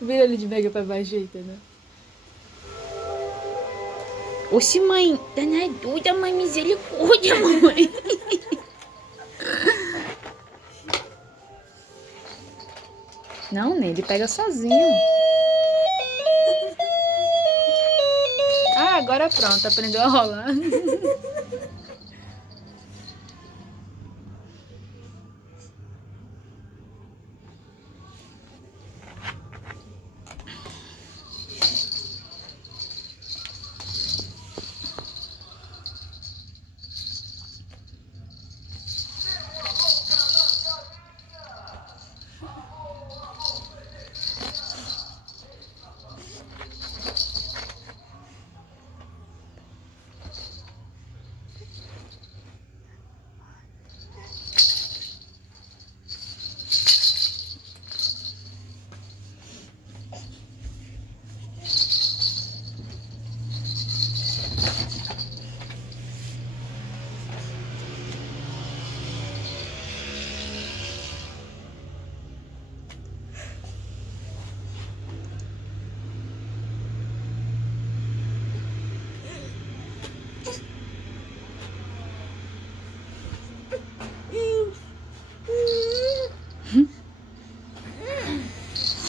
Vira ele de mega pra baixo, entendeu? Oxe, mãe, Dana é doida, mãe, misericórdia, mãe. Não, Ney, ele pega sozinho. Ah, agora pronto, aprendeu a rolar.